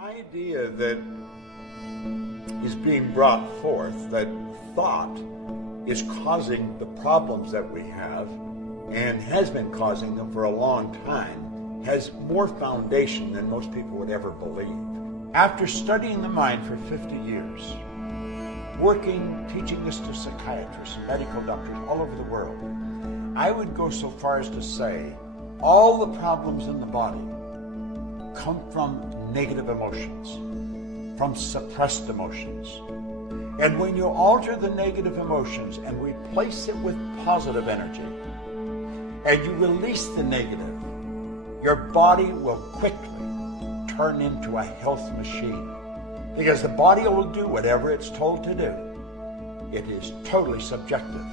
idea that is being brought forth, that thought is causing the problems that we have and has been causing them for a long time, has more foundation than most people would ever believe. After studying the mind for 50 years, working, teaching this to psychiatrists, medical doctors all over the world, I would go so far as to say all the problems in the body come from negative emotions, from suppressed emotions. And when you alter the negative emotions and replace it with positive energy, and you release the negative, your body will quickly turn into a health machine. Because the body will do whatever it's told to do. It is totally subjective.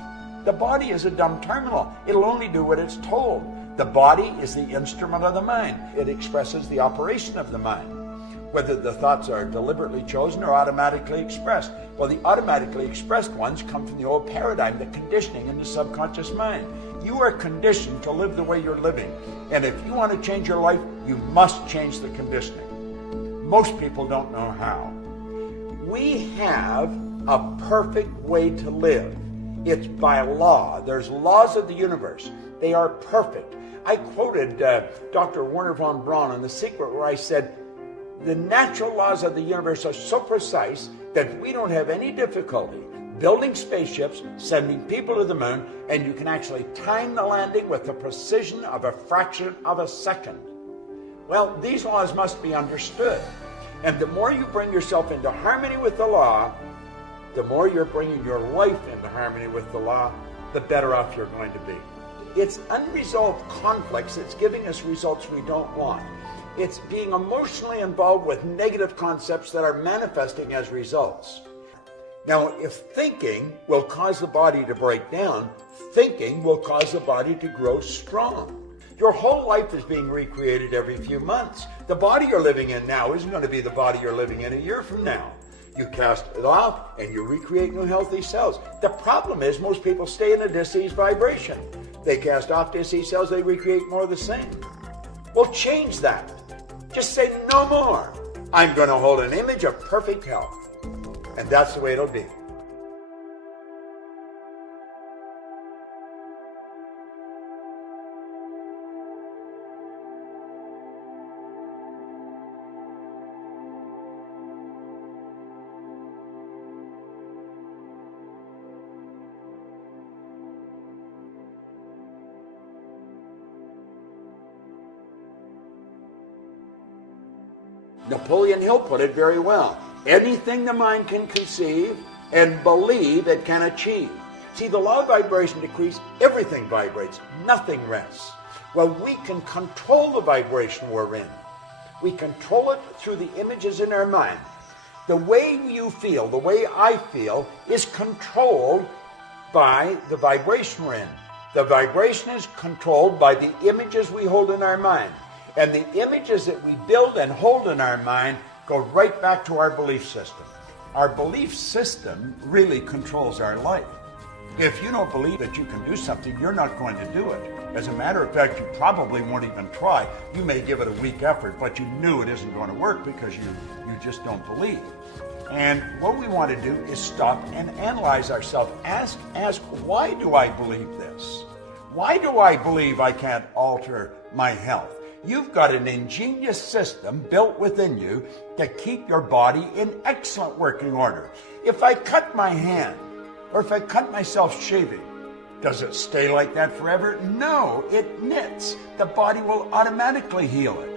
The body is a dumb terminal. It'll only do what it's told. The body is the instrument of the mind. It expresses the operation of the mind, whether the thoughts are deliberately chosen or automatically expressed. Well, the automatically expressed ones come from the old paradigm, the conditioning in the subconscious mind. You are conditioned to live the way you're living. And if you want to change your life, you must change the conditioning. Most people don't know how. We have a perfect way to live. It's by law. There's laws of the universe. They are perfect. I quoted Dr. Werner von Braun on The Secret, where I said, the natural laws of the universe are so precise that we don't have any difficulty building spaceships, sending people to the moon, and you can actually time the landing with the precision of a fraction of a second. Well, these laws must be understood. And the more you bring yourself into harmony with the law, the more you're bringing your life into harmony with the law, the better off you're going to be. It's unresolved conflicts that's giving us results we don't want. It's being emotionally involved with negative concepts that are manifesting as results. Now, if thinking will cause the body to break down, thinking will cause the body to grow strong. Your whole life is being recreated every few months. The body you're living in now isn't going to be the body you're living in a year from now. You cast it off and you recreate new healthy cells. The problem is most people stay in a diseased vibration. They cast off diseased cells, they recreate more of the same. Well, change that. Just say no more. I'm going to hold an image of perfect health. And that's the way it'll be. Napoleon Hill put it very well. Anything the mind can conceive and believe it can achieve. See, the law of vibration decrees, everything vibrates, nothing rests. Well, we can control the vibration we're in. We control it through the images in our mind. The way you feel, the way I feel, is controlled by the vibration we're in. The vibration is controlled by the images we hold in our mind. And the images that we build and hold in our mind go right back to our belief system. Our belief system really controls our life. If you don't believe that you can do something, you're not going to do it. As a matter of fact, you probably won't even try. You may give it a weak effort, but you knew it isn't going to work because you just don't believe. And what we want to do is stop and analyze ourselves. Ask, why do I believe this? Why do I believe I can't alter my health? You've got an ingenious system built within you to keep your body in excellent working order. If I cut my hand, or if I cut myself shaving, does it stay like that forever? No, it knits. The body will automatically heal it.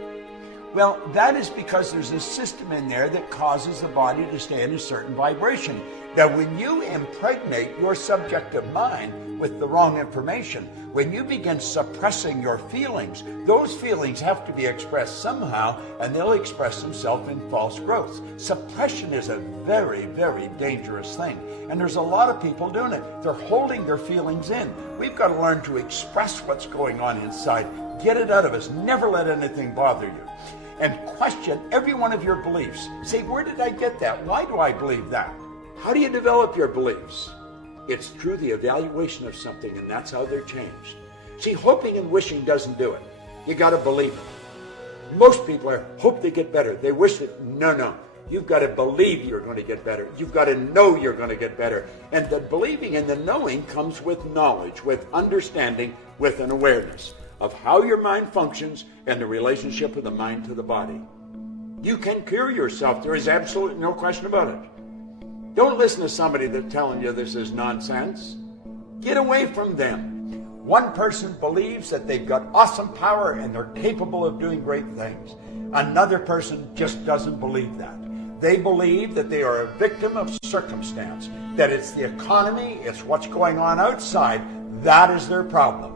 Well, that is because there's a system in there that causes the body to stay in a certain vibration. That when you impregnate your subjective mind with the wrong information, when you begin suppressing your feelings, those feelings have to be expressed somehow, and they'll express themselves in false growths. Suppression is a very, very dangerous thing, and there's a lot of people doing it. They're holding their feelings in. We've got to learn to express what's going on inside. Get it out of us. Never let anything bother you. And question every one of your beliefs. Say, where did I get that? Why do I believe that? How do you develop your beliefs? It's through the evaluation of something, and that's how they're changed. See, hoping and wishing doesn't do it. You got to believe it. Most people hope they get better. They wish that, no. You've got to believe you're going to get better. You've got to know you're going to get better. And the believing and the knowing comes with knowledge, with understanding, with an awareness of how your mind functions and the relationship of the mind to the body. You can cure yourself. There is absolutely no question about it. Don't listen to somebody that's telling you this is nonsense. Get away from them. One person believes that they've got awesome power and they're capable of doing great things. Another person just doesn't believe that. They believe that they are a victim of circumstance, that it's the economy, it's what's going on outside. That is their problem.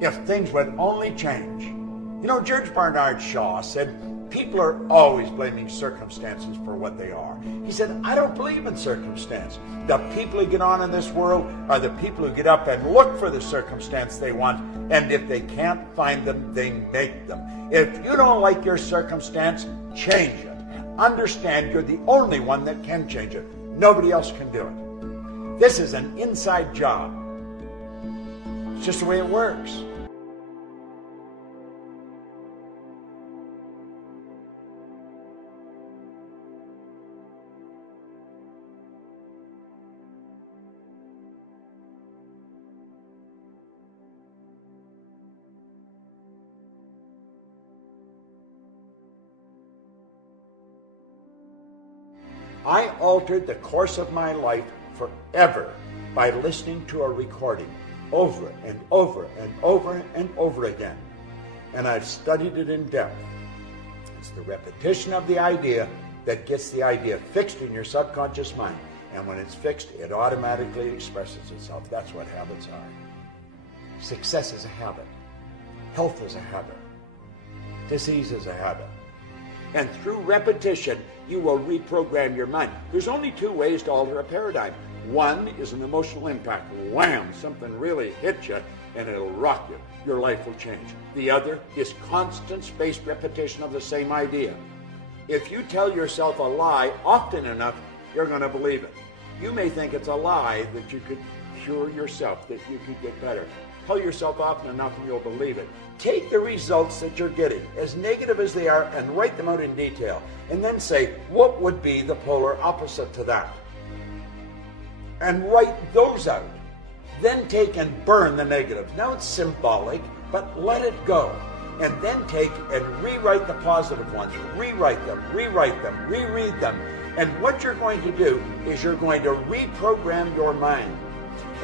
If things would only change. You know, George Bernard Shaw said, people are always blaming circumstances for what they are. He said, I don't believe in circumstance. The people who get on in this world are the people who get up and look for the circumstance they want, and if they can't find them, they make them. If you don't like your circumstance, change it. Understand you're the only one that can change it. Nobody else can do it. This is an inside job. It's just the way it works. I altered the course of my life forever by listening to a recording over and over and over and over again. And I've studied it in depth. It's the repetition of the idea that gets the idea fixed in your subconscious mind. And when it's fixed, it automatically expresses itself. That's what habits are. Success is a habit. Health is a habit. Disease is a habit. And through repetition, you will reprogram your mind. There's only two ways to alter a paradigm. One is an emotional impact. Wham! Something really hits you and it'll rock you. Your life will change. The other is constant spaced repetition of the same idea. If you tell yourself a lie often enough, you're going to believe it. You may think it's a lie that you could cure yourself, that you could get better. Tell yourself often enough and you'll believe it. Take the results that you're getting, as negative as they are, and write them out in detail. And then say, what would be the polar opposite to that? And write those out. Then take and burn the negative. Now it's symbolic, but let it go. And then take and rewrite the positive ones. Rewrite them, reread them. And what you're going to do is you're going to reprogram your mind.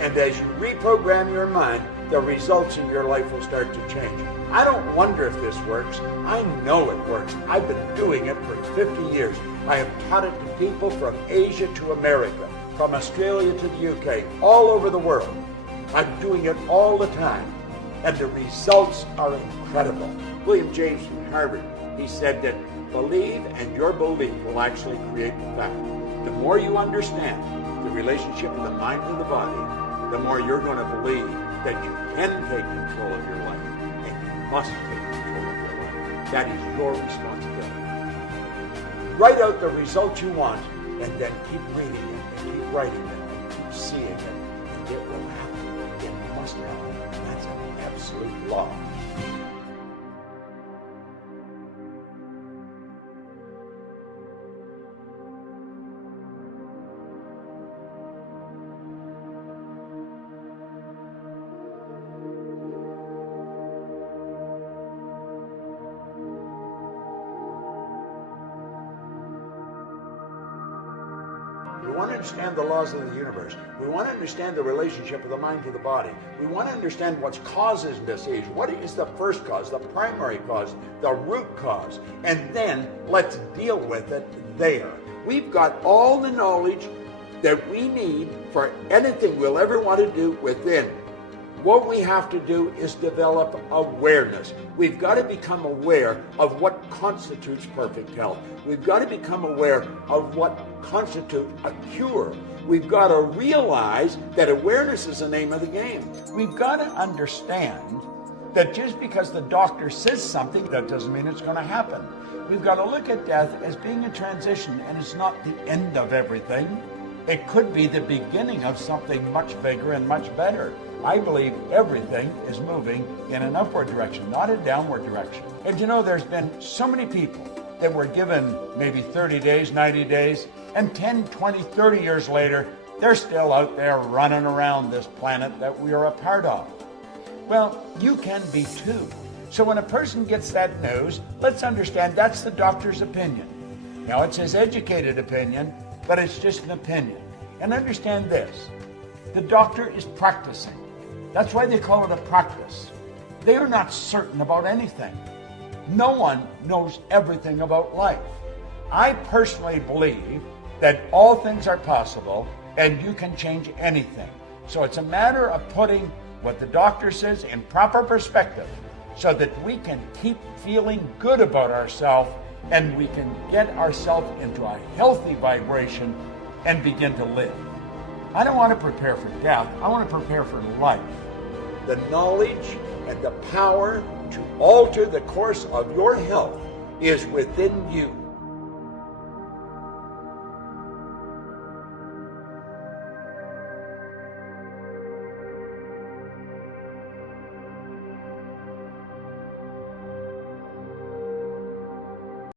And as you reprogram your mind, the results in your life will start to change. I don't wonder if this works. I know it works. I've been doing it for 50 years. I have taught it to people from Asia to America, from Australia to the UK, all over the world. I'm doing it all the time. And the results are incredible. William James from Harvard, he said that believe and your belief will actually create the fact. The more you understand the relationship of the mind and the body, the more you're going to believe that you can take control of your life and you must take control of your life. That is your responsibility. Write out the results you want and then keep reading it and keep writing it and keep seeing it, and it will happen. It must happen. That's an absolute law. We want to understand the laws of the universe. We want to understand the relationship of the mind to the body. We want to understand what's causing disease. What is the first cause, the primary cause, the root cause? And then let's deal with it there. We've got all the knowledge that we need for anything we'll ever want to do within. What we have to do is develop awareness. We've got to become aware of what constitutes perfect health. We've got to become aware of what constitutes a cure. We've got to realize that awareness is the name of the game. We've got to understand that just because the doctor says something, that doesn't mean it's going to happen. We've got to look at death as being a transition, and it's not the end of everything. It could be the beginning of something much bigger and much better. I believe everything is moving in an upward direction, not a downward direction. And you know, there's been so many people that were given maybe 30 days, 90 days, and 10, 20, 30 years later, they're still out there running around this planet that we are a part of. Well, you can be too. So when a person gets that news, let's understand that's the doctor's opinion. Now, it's his educated opinion, but it's just an opinion. And understand this, the doctor is practicing. That's why they call it a practice. They are not certain about anything. No one knows everything about life. I personally believe that all things are possible and you can change anything. So it's a matter of putting what the doctor says in proper perspective so that we can keep feeling good about ourselves and we can get ourselves into a healthy vibration and begin to live. I don't want to prepare for death. I want to prepare for life. The knowledge and the power to alter the course of your health is within you.